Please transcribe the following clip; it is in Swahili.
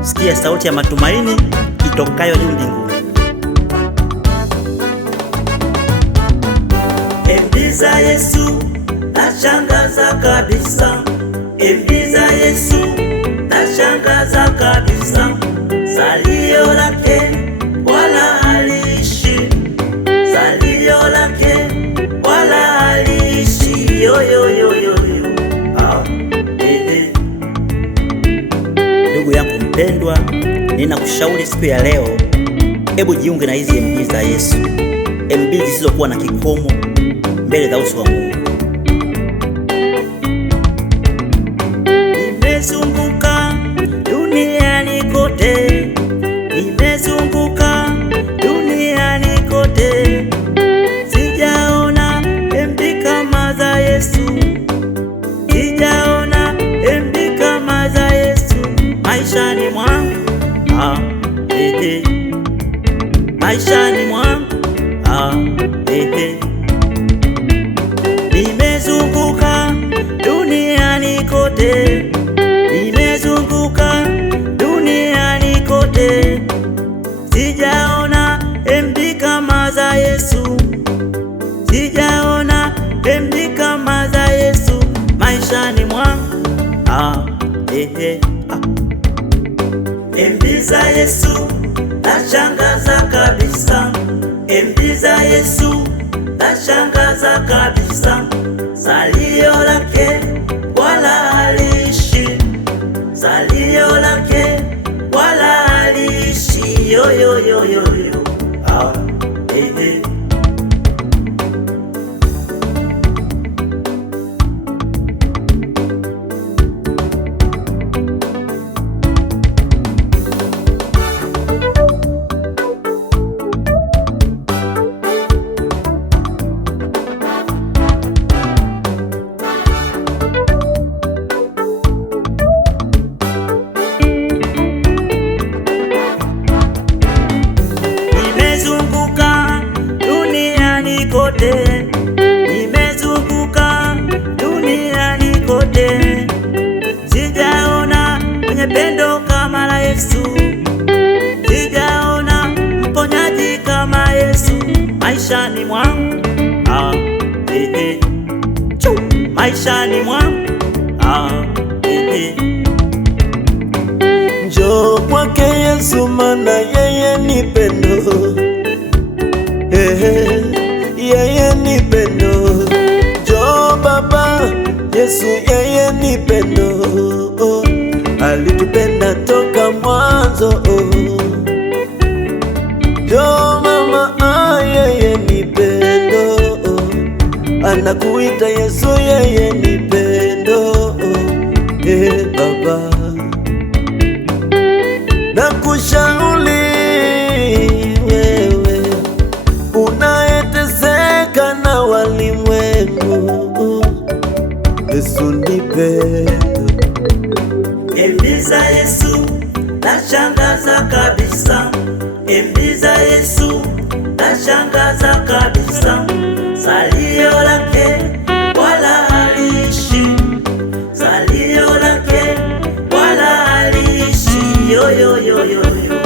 Sikia sauti ya matumaini itokayo juu mbinguni. MB za Yesu nashangaza kabisa, MB za Yesu nashangaza kabisa. Salio lake wala haliishi, salio lake wala haliishi. Yo yo yo yo yo. Ndugu yangu mpendwa, ninakushauri siku ya leo, hebu jiunge na hizi MB za Yesu, MB zisizokuwa na kikomo mbele za uso wa Mungu. Nimezunguka duniani kote, nimezunguka duniani kote, sijaona MB kama za Yesu, sijaona MB kama za Yesu maishani mwangu. Maishani mwangu. Nimezunguka duniani kote, nimezunguka duniani kote, sijaona MB kama za Yesu, sijaona MB kama za Yesu maishani mwangu. MB za Yesu nashangaza kabisa, MB za Yesu nashangaza kabisa. Salio lake wala haliishi, salio lake wala haliishi. Yo yo yo yo yo. Nimezunguka duniani kote, nimezunguka duniani kote, sijaona mwenye pendo kama la Yesu, sijaona mponyaji kama Yesu maishani mwangu. Maishani mwangu. Njoo kwake Yesu, mana yeye ni pendo. Yeye ni pendo. Njoo Baba Yesu, yeye ni pendo. Alitupenda toka mwanzo. Njoo mama, yeye ni pendo. Anakuita Yesu, yeye ni pendo. Baba, nakushauri wewe unayeteseka na walimwengu, Yesu ni pendo. MB za Yesu nashangaza kabisa, MB za Yesu nashangaza kabisa. Salio lake wala haliishi, salio lake wala haliishi. Yo yo yo yo yo.